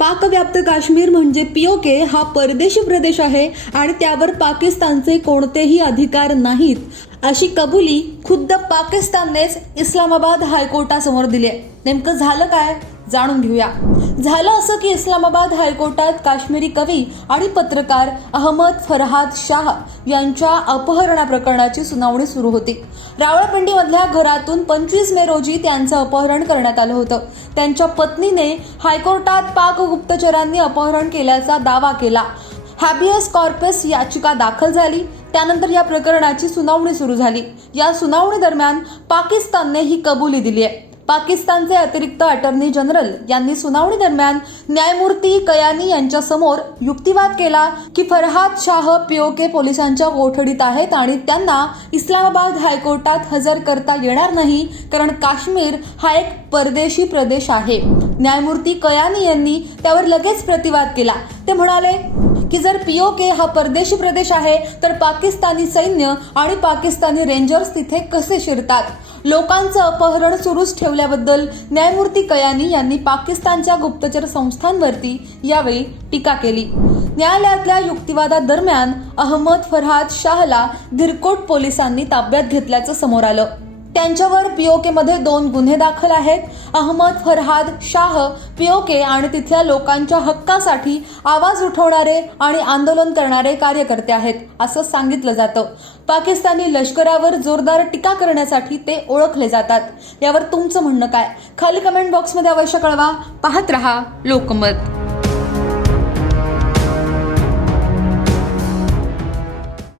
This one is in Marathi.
पाकव्याप्त काश्मीर म्हणजे पीओके हा परदेशी प्रदेश आहे आणि त्यावर पाकिस्तानचे कोणतेही अधिकार नाहीत. अशी कबुली खुद्द पाकिस्ताननेच इस्लामाबाद हायकोर्टासमोर दिली आहे. नेमकं झालं काय? जाणून घेऊया. झालं असं की इस्लामाबाद हायकोर्टात काश्मीरी कवी आणि पत्रकार अहमद फरहाद शाह यांच्या अपहरणा प्रकरणाची सुनावणी सुरू होती. रावळपिंडीमधल्या घरातून पंचवीस मे रोजी त्यांचं अपहरण करण्यात आलं होतं. त्यांच्या पत्नीने हायकोर्टात पाक गुप्तचरांनी अपहरण केल्याचा दावा केला. हॅबियस कॉर्पस याचिका दाखल झाली. त्यानंतर या प्रकरणाची सुनावणी सुरू झाली. या सुनावणी दरम्यान पाकिस्तानने ही कबुली दिली आहे. पाकिस्तानचे अतिरिक्त अटर्नी जनरल यांनी सुनावणी दरम्यान न्यायमूर्ती कयानी यांच्या समोर युक्तिवाद केला की फरहाद शाह पीओके पोलिसांच्या कोठडीत आहेत आणि त्यांना इस्लामाबाद हायकोर्टात हजर करता येणार नाही कारण काश्मीर हा एक परदेशी प्रदेश आहे. न्यायमूर्ती कयानी यांनी त्यावर लगेच प्रतिवाद केला. ते म्हणाले की जर पीओके हा परदेशी प्रदेश आहे तर पाकिस्तानी सैन्य आणि पाकिस्तानी रेंजर्स तिथे कसे शिरतात? लोकांचं अपहरण सुरूच ठेवल्याबद्दल न्यायमूर्ती कयानी यांनी पाकिस्तानच्या गुप्तचर संस्थांवरती यावेळी टीका केली. न्यायालयातल्या युक्तिवादादरम्यान अहमद फरहाद शाहला धिरकोट पोलिसांनी ताब्यात घेतल्याचं समोर आलं. त्यांच्यावर पीओके मध्ये दोन गुन्हे दाखल आहेत. अहमद फरहाद शाह पीओके आणि तिथल्या लोकांच्या हक्कासाठी आवाज उठवणारे आणि आंदोलन करणारे कार्यकर्ते आहेत असं सांगितलं जातं. पाकिस्तानी लष्करावर जोरदार टीका करण्यासाठी ते ओळखले जातात. यावर तुमचं म्हणणं काय? खाली कमेंट बॉक्समध्ये अवश्य कळवा. पाहत रहा लोकमत.